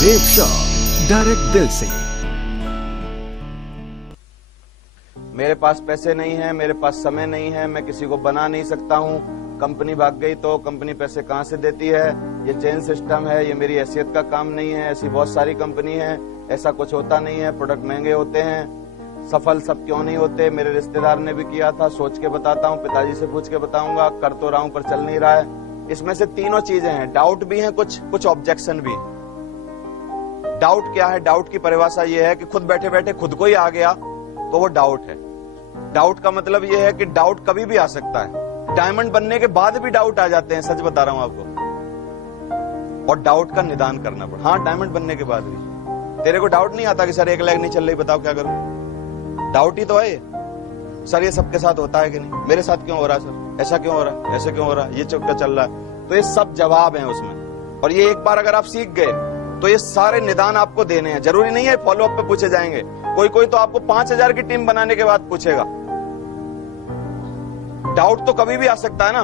Safe shop direct दिल से। मेरे पास पैसे नहीं है, मेरे पास समय नहीं है, मैं किसी को बना नहीं सकता हूँ, कंपनी भाग गई तो कंपनी पैसे कहाँ से देती है, ये चेन सिस्टम है, ये मेरी हैसियत का काम नहीं है, ऐसी बहुत सारी कंपनी है, ऐसा कुछ होता नहीं है, प्रोडक्ट महंगे होते हैं, सफल सब क्यों नहीं होते, मेरे रिश्तेदार ने भी किया था, सोच के बताता हूँ, पिताजी से पूछ के बताऊंगा, कर तो रहा हूँ पर चल नहीं रहा है। इसमें से तीनों चीजें हैं, डाउट भी है, कुछ ऑब्जेक्शन भी है। डाउट क्या है? डाउट की परिभाषा ये है कि खुद बैठे बैठे खुद को ही आ गया तो वो डाउट है। डाउट का मतलब ये है कि डाउट कभी भी आ सकता है, डायमंड बनने के बाद भी डाउट आ जाते हैं, सच बता रहा हूं आपको। और डाउट का निदान करना पड़ा। हाँ, डायमंड बनने के बाद भी तेरे को डाउट नहीं आता कि सर 1 लाख नहीं चल रही, बताओ क्या करूं? डाउट ही तो है ये। सर ये सबके साथ होता है कि नहीं, मेरे साथ क्यों हो रहा है सर, ऐसा क्यों हो रहा है, ऐसे क्यों हो रहा है, ये क्या चल रहा है? तो ये सब जवाब है उसमें। और ये एक बार अगर आप सीख गए तो ये सारे निदान आपको देने हैं। जरूरी नहीं है फॉलो अप पे पूछे जाएंगे, कोई तो आपको 5000 की टीम बनाने के बाद पूछेगा। डाउट तो कभी भी आ सकता है ना,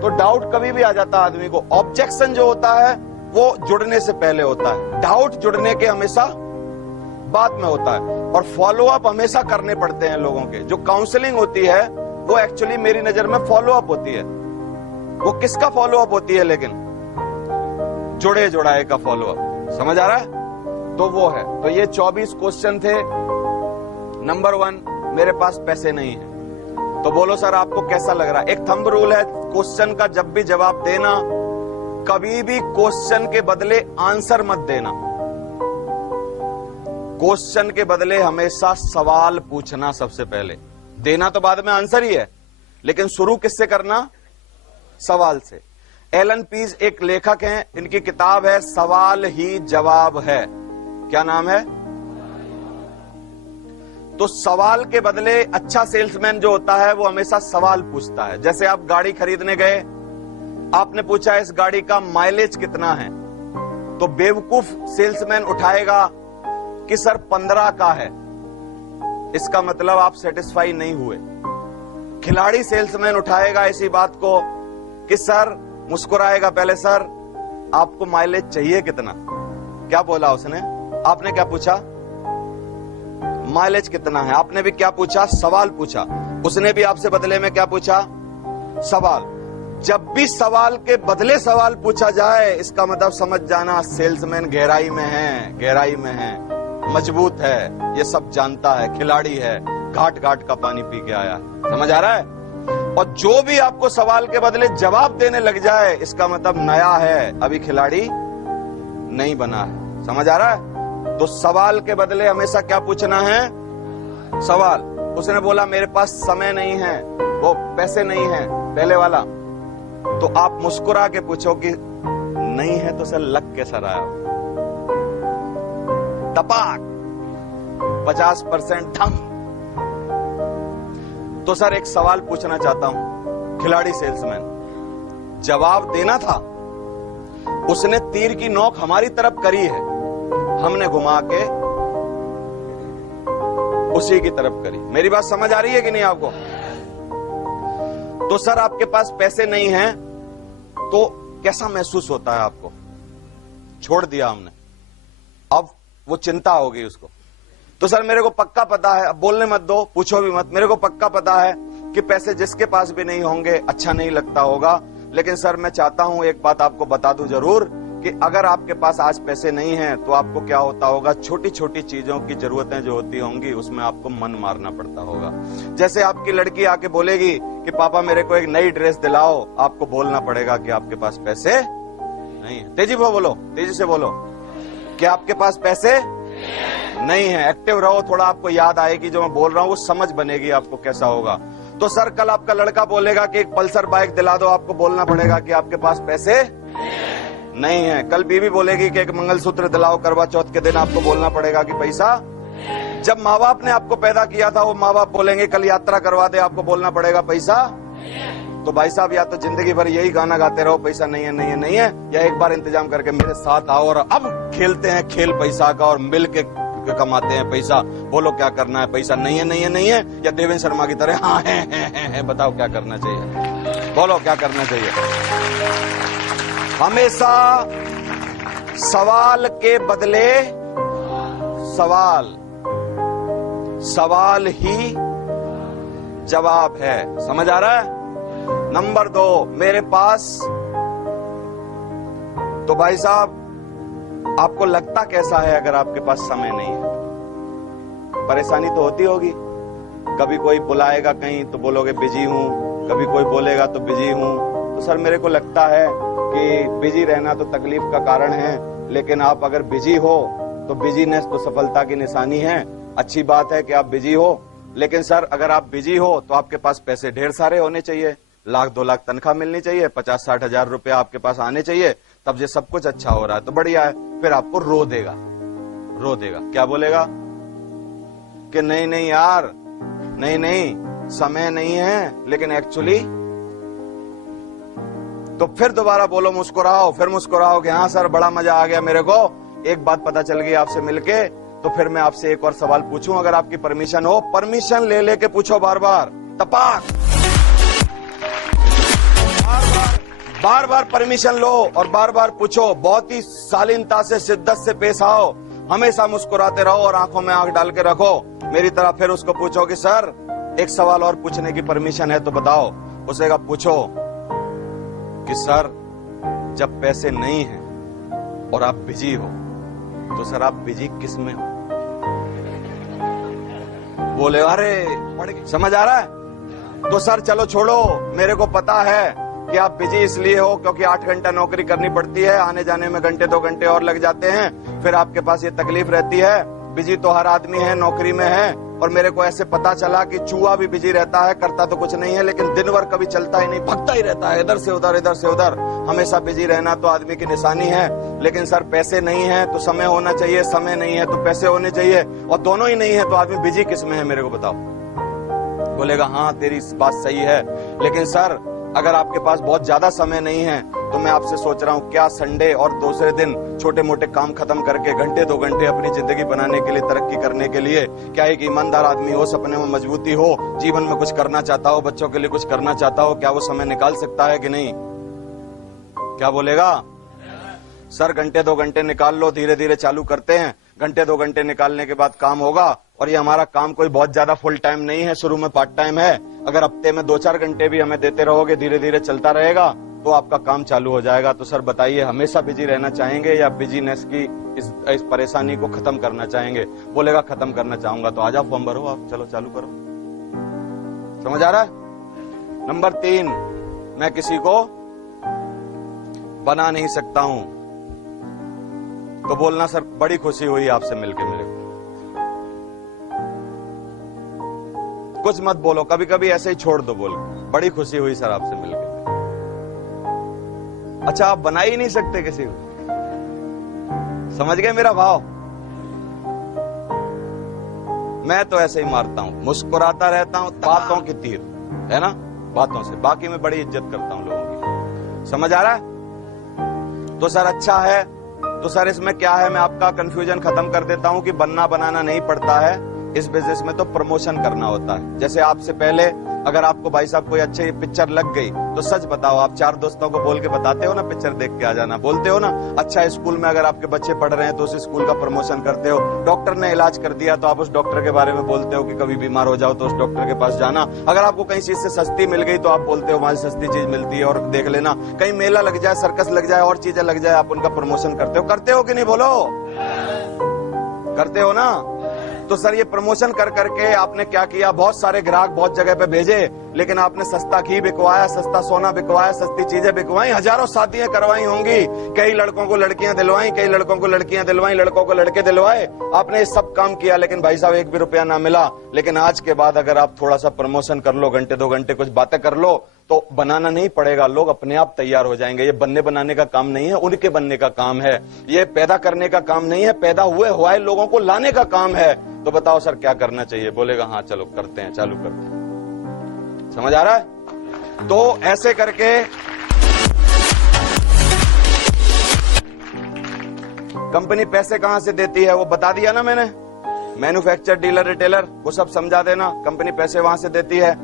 तो डाउट कभी भी आ जाता है आदमी को। ऑब्जेक्शन जो होता है वो जुड़ने से पहले होता है, डाउट जुड़ने के हमेशा बाद में होता है। और फॉलो अप हमेशा करने पड़ते हैं लोगों के। जो काउंसलिंग होती है वो एक्चुअली मेरी नजर में फॉलो अप होती है। वो किसका फॉलो अप होती है? लेकिन जुड़े जुड़ाए का फॉलो अप। समझ आ रहा है? तो वो है। तो ये 24 क्वेश्चन थे। नंबर 1, मेरे पास पैसे नहीं है। तो बोलो सर आपको कैसा लग रहा है? एक थंब रूल है क्वेश्चन का, जब भी जवाब देना कभी भी क्वेश्चन के बदले आंसर मत देना। क्वेश्चन के बदले हमेशा सवाल पूछना सबसे पहले। देना तो बाद में आंसर ही है, लेकिन शुरू किससे करना? सवाल से। एलन पीज एक लेखक हैं, इनकी किताब है सवाल ही जवाब है। क्या नाम है? तो सवाल के बदले अच्छा सेल्समैन जो होता है वो हमेशा सवाल पूछता है। जैसे आप गाड़ी खरीदने गए, आपने पूछा इस गाड़ी का माइलेज कितना है, तो बेवकूफ सेल्समैन उठाएगा कि सर 15 का है। इसका मतलब आप सेटिस्फाई नहीं हुए। खिलाड़ी सेल्समैन उठाएगा इसी बात को कि सर, मुस्कुराएगा पहले, सर आपको माइलेज चाहिए कितना? क्या बोला उसने? आपने क्या पूछा? माइलेज कितना है। आपने भी क्या पूछा? सवाल पूछा। उसने भी आपसे बदले में क्या पूछा? सवाल। जब भी सवाल के बदले सवाल पूछा जाए, इसका मतलब समझ जाना सेल्समैन गहराई में है, गहराई में है, मजबूत है, ये सब जानता है, खिलाड़ी है, घाट घाट का पानी पी के आया। समझ आ रहा है? और जो भी आपको सवाल के बदले जवाब देने लग जाए, इसका मतलब नया है, अभी खिलाड़ी नहीं बना है। समझ आ रहा है? तो सवाल के बदले हमेशा क्या पूछना है? सवाल। उसने बोला मेरे पास समय नहीं है, वो पैसे नहीं है, पहले वाला। तो आप मुस्कुरा के पूछो कि नहीं है तो सर लग के सर आया, टपाक 50% धम। तो सर एक सवाल पूछना चाहता हूं, खिलाड़ी सेल्समैन जवाब देना था, उसने तीर की नोक हमारी तरफ करी है, हमने घुमा के उसी की तरफ करी। मेरी बात समझ आ रही है कि नहीं आपको? तो सर आपके पास पैसे नहीं हैं तो कैसा महसूस होता है आपको? छोड़ दिया हमने, अब वो चिंता हो गई उसको। तो सर मेरे को पक्का पता है, अब बोलने मत दो, पूछो भी मत, मेरे को पक्का पता है कि पैसे जिसके पास भी नहीं होंगे अच्छा नहीं लगता होगा, लेकिन सर मैं चाहता हूं एक बात आपको बता दूं जरूर कि अगर आपके पास आज पैसे नहीं हैं तो आपको क्या होता होगा, छोटी छोटी चीजों की जरूरतें जो होती होंगी उसमें आपको मन मारना पड़ता होगा। जैसे आपकी लड़की आके बोलेगी कि पापा मेरे को एक नई ड्रेस दिलाओ, आपको बोलना पड़ेगा कि आपके पास पैसे नहीं है। तेजी बोलो, तेजी से बोलो कि आपके पास पैसे नहीं है। एक्टिव रहो, थोड़ा आपको याद आएगी जो मैं बोल रहा हूं, वो समझ बनेगी आपको कैसा होगा। तो सर कल आपका लड़का बोलेगा कि एक पल्सर बाइक दिला दो, आपको बोलना पड़ेगा कि आपके पास पैसे नहीं है। कल बीवी बोलेगी कि एक मंगलसूत्र दिलाओ करवा चौथ के दिन, आपको बोलना पड़ेगा कि पैसा। जब माँ बाप ने आपको पैदा किया था वो माँ बाप बोलेंगे कल यात्रा करवा दे, आपको बोलना पड़ेगा पैसा। तो भाई साहब या तो जिंदगी भर यही गाना गाते रहो पैसा नहीं है नहीं है नहीं है, या एक बार इंतजाम करके मेरे साथ आओ और अब खेलते हैं खेल पैसा का और मिल के कमाते हैं पैसा। बोलो क्या करना है? पैसा नहीं है नहीं है नहीं है, या देवेंद्र शर्मा की तरह हाँ है। बताओ क्या करना चाहिए? बोलो क्या करना चाहिए? हमेशा सवाल के बदले सवाल, सवाल ही जवाब है। समझ आ रहा है? नंबर 2, मेरे पास, तो भाई साहब आपको लगता कैसा है अगर आपके पास समय नहीं है? परेशानी तो होती होगी। कभी कोई बुलाएगा कहीं तो बोलोगे बिजी हूं, कभी कोई बोलेगा तो बिजी हूं। तो सर मेरे को लगता है कि बिजी रहना तो तकलीफ का कारण है, लेकिन आप अगर बिजी हो तो बिजीनेस तो सफलता की निशानी है। अच्छी बात है कि आप बिजी हो, लेकिन सर अगर आप बिजी हो तो आपके पास पैसे ढेर सारे होने चाहिए, 1,00,000 2 लाख तनख्वाह मिलनी चाहिए, 50-60 हजार रुपए आपके पास आने चाहिए, तब ये सब कुछ अच्छा हो रहा है तो बढ़िया है। फिर आपको रो देगा, रो देगा, क्या बोलेगा कि नहीं नहीं यार, नहीं नहीं समय नहीं है, लेकिन एक्चुअली, तो फिर दोबारा बोलो, मुस्कुराओ, फिर मुस्कुराओ कि हाँ सर बड़ा मजा आ गया मेरे को, एक बात पता चल गई आपसे मिलके, तो फिर मैं आपसे एक और सवाल पूछूं अगर आपकी परमिशन हो। परमिशन ले लेके पूछो, बार बार, तपाक, बार बार परमिशन लो और बार बार पूछो। बहुत ही शालीनता से, शिद्दत से पेश आओ, हमेशा मुस्कुराते रहो और आंखों में आंख डाल के रखो मेरी तरह। फिर उसको पूछो कि सर एक सवाल और पूछने की परमिशन है तो बताओ। उसे पूछो कि सर जब पैसे नहीं हैं और आप बिजी हो तो सर आप बिजी किस में हो? बोले अरे पढ़ के, समझ आ रहा है? तो सर चलो छोड़ो, मेरे को पता है कि आप बिजी इसलिए हो क्योंकि 8 घंटा नौकरी करनी पड़ती है, आने जाने में घंटे 2 घंटे और लग जाते हैं, फिर आपके पास ये तकलीफ रहती है। बिजी तो हर आदमी है, नौकरी में है, और मेरे को ऐसे पता चला कि चूहा भी बिजी रहता है, करता तो कुछ नहीं है, लेकिन दिन भर कभी चलता ही नहीं, भगता ही रहता है इधर से उधर, इधर से उधर। हमेशा बिजी रहना तो आदमी की निशानी है, लेकिन सर पैसे नहीं है तो समय होना चाहिए, समय नहीं है तो पैसे होने चाहिए, और दोनों ही नहीं है तो आदमी बिजी किस में है मेरे को बताओ? बोलेगा हाँ तेरी बात सही है, लेकिन सर अगर आपके पास बहुत ज्यादा समय नहीं है तो मैं आपसे सोच रहा हूँ क्या संडे और दूसरे दिन छोटे मोटे काम खत्म करके घंटे 2 घंटे अपनी जिंदगी बनाने के लिए, तरक्की करने के लिए, क्या एक ईमानदार आदमी हो, सपने में मजबूती हो, जीवन में कुछ करना चाहता हो, बच्चों के लिए कुछ करना चाहता हो, क्या वो समय निकाल सकता है कि नहीं? क्या बोलेगा? सर घंटे 2 घंटे निकाल लो, धीरे धीरे चालू करते हैं, घंटे 2 घंटे निकालने के बाद काम होगा। और ये हमारा काम कोई बहुत ज्यादा फुल टाइम नहीं है, शुरू में पार्ट टाइम है। अगर हफ्ते में 2-4 घंटे भी हमें देते रहोगे, धीरे धीरे चलता रहेगा तो आपका काम चालू हो जाएगा। तो सर बताइए, हमेशा बिजी रहना चाहेंगे या बिजीनेस की इस परेशानी को खत्म करना चाहेंगे? बोलेगा खत्म करना चाहूंगा। तो आ जाओ, फॉर्म भरो आप, चलो चालू करो। समझ आ रहा है? नंबर 3, मैं किसी को बना नहीं सकता हूं। तो बोलना सर बड़ी खुशी हुई आपसे मिलके मेरे को। कुछ मत बोलो, कभी कभी ऐसे ही छोड़ दो, बोल बड़ी खुशी हुई सर आपसे मिलके। अच्छा आप बना ही नहीं सकते किसी को? समझ गए मेरा भाव? मैं तो ऐसे ही मारता हूं, मुस्कुराता रहता हूं, बातों की तीर है ना, बातों से। बाकी मैं बड़ी इज्जत करता हूं लोगों की। समझ आ रहा है? तो सर अच्छा है, तो सर इसमें क्या है, मैं आपका कंफ्यूजन खत्म कर देता हूं कि बनना बनाना नहीं पड़ता है इस बिजनेस में, तो प्रमोशन करना होता है। जैसे आपसे पहले अगर आपको भाई साहब कोई अच्छी पिक्चर लग गई तो सच बताओ, आप 4 दोस्तों को बोल के बताते हो ना पिक्चर देख के आ जाना, बोलते हो ना? अच्छा स्कूल में अगर आपके बच्चे पढ़ रहे हैं तो उस स्कूल का प्रमोशन करते हो। डॉक्टर ने इलाज कर दिया तो आप उस डॉक्टर के बारे में बोलते हो कि कभी बीमार हो जाओ तो उस डॉक्टर के पास जाना। अगर आपको कहीं चीज से सस्ती मिल गई तो आप बोलते हो वहां सस्ती चीज मिलती है और देख लेना। कहीं मेला लग जाए, सर्कस लग जाए, और चीजें लग जाए, आप उनका प्रमोशन करते हो कि नहीं? बोलो, करते हो ना? तो सर ये प्रमोशन कर करके आपने क्या किया, बहुत सारे ग्राहक बहुत जगह पे भेजे, लेकिन आपने सस्ता घी बिकवाया, सस्ता सोना बिकवाया, सस्ती चीजें बिकवाई, हजारों शादियां करवाई होंगी, कई लड़कों को लड़कियां दिलवाई, कई लड़कों को लड़कियां दिलवाई, लड़कों को लड़के दिलवाए, आपने ये सब काम किया, लेकिन भाई साहब 1 भी रुपया ना मिला। लेकिन आज के बाद अगर आप थोड़ा सा प्रमोशन कर लो, घंटे 2 घंटे कुछ बातें कर लो, तो बनाना नहीं पड़ेगा, लोग अपने आप तैयार हो जाएंगे। ये बनने बनाने का काम नहीं है, उनके बनने का काम है। ये पैदा करने का काम नहीं है, पैदा हुए लोगों को लाने का काम है। तो बताओ सर क्या करना चाहिए? बोलेगा हाँ चलो करते हैं, चालू करते हैं। समझ आ रहा है? तो ऐसे करके कंपनी पैसे कहां से देती है वो बता दिया ना मैंने, मैन्युफैक्चर, डीलर, रिटेलर, वो सब समझा देना। कंपनी पैसे वहां से देती है,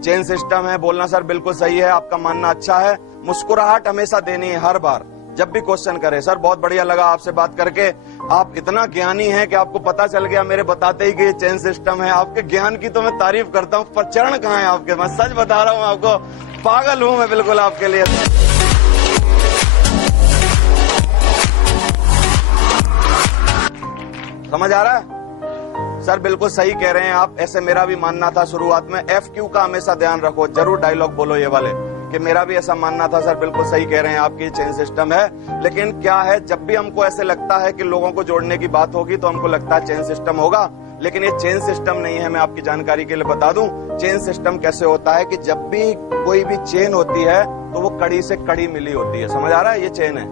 चेन सिस्टम है। बोलना सर बिल्कुल सही है, आपका मानना अच्छा है। मुस्कुराहट हमेशा देनी है, हर बार जब भी क्वेश्चन करें। सर बहुत बढ़िया लगा आपसे बात करके, आप इतना ज्ञानी हैं कि आपको पता चल गया मेरे बताते ही कि ये चेन सिस्टम है। आपके ज्ञान की तो मैं तारीफ करता हूँ, पर चरण कहाँ है आपके? मैं सच बता रहा हूँ आपको, पागल हूं मैं बिल्कुल आपके लिए। समझ आ रहा है? सर बिल्कुल सही कह रहे हैं आप। ऐसे मेरा भी मानना था शुरुआत में। FQ का हमेशा ध्यान रखो, जरूर डायलॉग बोलो ये वाले, कि मेरा भी ऐसा मानना था। सर बिल्कुल सही कह रहे हैं, आपकी चेन सिस्टम है। लेकिन क्या है, जब भी हमको ऐसे लगता है कि लोगों को जोड़ने की बात होगी तो हमको लगता है चेन सिस्टम होगा, लेकिन ये चेन सिस्टम नहीं है। मैं आपकी जानकारी के लिए बता दूं, चेन सिस्टम कैसे होता है कि जब भी कोई भी चेन होती है तो वो कड़ी से कड़ी मिली होती है। समझ आ रहा है? ये चेन है,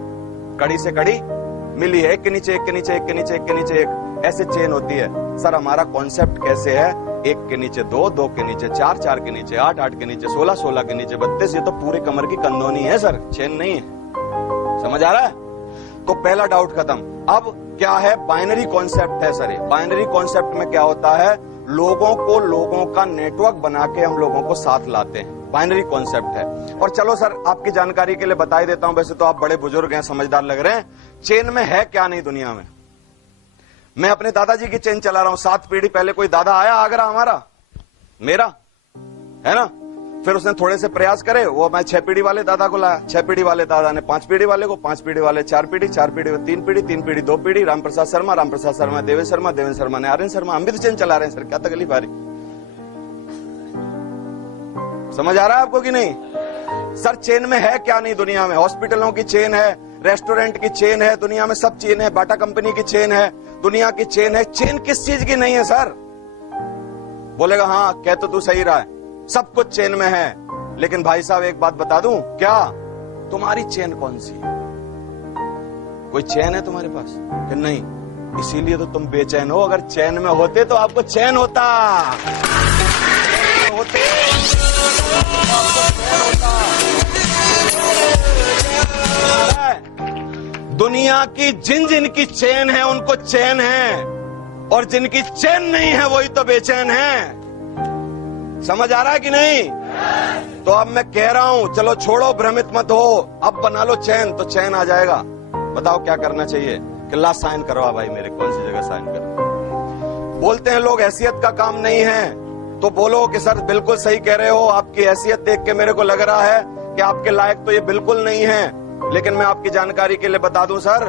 कड़ी से कड़ी मिली है, एक के नीचे एक के नीचे एक के नीचे एक के नीचे एक, ऐसे चेन होती है। सर हमारा कॉन्सेप्ट कैसे है? एक के नीचे दो, दो के नीचे चार, चार के नीचे आठ, आठ के नीचे 16, 16 के नीचे 32। ये तो पूरे कमर की कंदोनी है सर, चेन नहीं है। समझ आ रहा है? तो पहला डाउट खत्म। अब क्या है? बाइनरी कॉन्सेप्ट है सर। ये बाइनरी कॉन्सेप्ट में क्या होता है, लोगों को, लोगों का नेटवर्क बना के हम लोगों को साथ लाते हैं। बाइनरी कॉन्सेप्ट है। और चलो सर आपकी जानकारी के लिए बता ही देता हूं, वैसे तो आप बड़े बुजुर्ग हैं, समझदार लग रहे हैं। चेन में है क्या नहीं दुनिया में? मैं अपने दादाजी की चेन चला रहा हूं। 7 पीढ़ी पहले कोई दादा आया आगरा हमारा, मेरा है ना, फिर उसने थोड़े से प्रयास करे, वो मैं 6 पीढ़ी वाले दादा को लाया, 6 पीढ़ी वाले दादा ने 5 पीढ़ी वाले को, 5 पीढ़ी वाले 4 पीढ़ी, 4 पीढ़ी 3 पीढ़ी, 3 पीढ़ी 2 पीढ़ी, रामप्रसाद शर्मा, देवेश शर्मा ने आर्यन शर्मा। हम भी तो चेन चला रहे हैं सर, क्या तकलीफ आ रही? समझ आ रहा है आपको कि नहीं? सर चेन में है क्या नहीं दुनिया में? हॉस्पिटलों की चेन है, रेस्टोरेंट की चेन है, दुनिया में सब चेन है, बाटा कंपनी की चेन है, दुनिया की चेन है। चेन किस चीज की नहीं है सर? बोलेगा हाँ कह तो तू सही रहा है, सब कुछ चेन में है। लेकिन भाई साहब एक बात बता दूं, क्या तुम्हारी चेन कौन सी है? कोई चेन है तुम्हारे पास कि नहीं? इसीलिए तो तुम बेचैन हो। अगर चैन में होते तो आपको चैन होता, होते दुनिया की जिन जिन की चैन है उनको चैन है, और जिनकी चैन नहीं है वही तो बेचैन है। समझ आ रहा है कि नहीं? तो अब मैं कह रहा हूं, चलो छोड़ो, भ्रमित मत हो, अब बना लो चैन, तो चैन आ जाएगा। बताओ क्या करना चाहिए? कि ला साइन करवा भाई मेरे, कौन सी जगह साइन कर? बोलते हैं लोग हैसियत का काम नहीं है, तो बोलो कि सर बिल्कुल सही कह रहे हो, आपकी हैसियत देख के मेरे को लग रहा है कि आपके लायक तो ये बिल्कुल नहीं है। लेकिन मैं आपकी जानकारी के लिए बता दूं सर,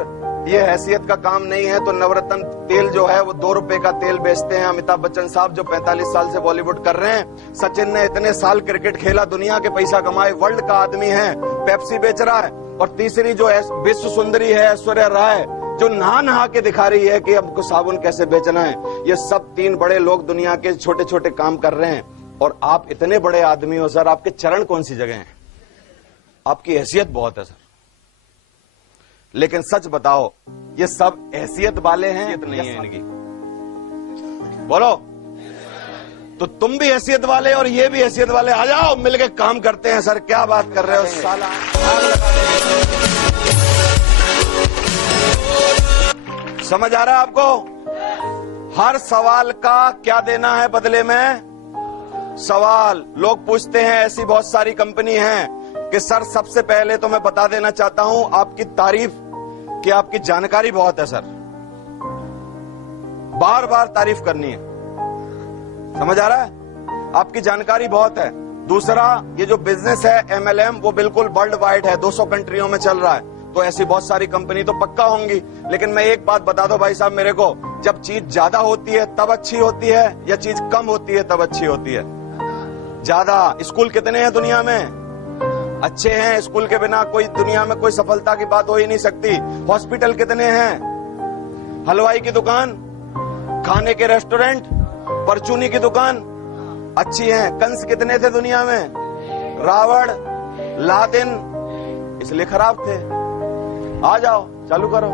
ये हैसियत का काम नहीं है। तो नवरत्न तेल जो है वो 2 रुपए का तेल बेचते हैं अमिताभ बच्चन साहब, जो 45 साल से बॉलीवुड कर रहे हैं। सचिन ने इतने साल क्रिकेट खेला, दुनिया के पैसा कमाए, वर्ल्ड का आदमी है, पेप्सी बेच रहा है। और तीसरी जो विश्व सुंदरी है ऐश्वर्या राय, जो नहा के दिखा रही है कि हमको साबुन कैसे बेचना है। ये सब 3 बड़े लोग दुनिया के छोटे छोटे काम कर रहे हैं, और आप इतने बड़े आदमी हो सर, आपके चरण कौन सी जगह हैं? आपकी हैसियत बहुत है सर। लेकिन सच बताओ, ये सब हैसियत वाले हैं? हैसियत नहीं है इनकी, बोलो। तो तुम भी हैसियत वाले और ये भी हैसियत वाले, आ जाओ मिलके काम करते हैं। सर क्या बात कर रहे हो साला? समझ आ रहा है आपको? हर सवाल का क्या देना है बदले में? सवाल। लोग पूछते हैं, ऐसी बहुत सारी कंपनी है कि सर सबसे पहले तो मैं बता देना चाहता हूं आपकी तारीफ, कि आपकी जानकारी बहुत है सर, बार बार तारीफ करनी है। समझ आ रहा है? आपकी जानकारी बहुत है। दूसरा, ये जो बिजनेस है MLM, वो बिल्कुल वर्ल्ड वाइड है, 200 कंट्रियों में चल रहा है। तो ऐसी बहुत सारी कंपनी तो पक्का होंगी। लेकिन मैं एक बात बता दो भाई साहब मेरे को, जब चीज ज्यादा होती है तब अच्छी होती है, या चीज कम होती है तब अच्छी होती है? ज्यादा। स्कूल कितने हैं दुनिया में? अच्छे हैं। स्कूल के बिना कोई दुनिया में कोई सफलता की बात हो ही नहीं सकती। हॉस्पिटल कितने हैं? हलवाई की दुकान, खाने के रेस्टोरेंट, परचूनी की दुकान अच्छी हैं। कंस कितने थे दुनिया में? रावण, लादेन, इसलिए खराब थे। आ जाओ चालू करो।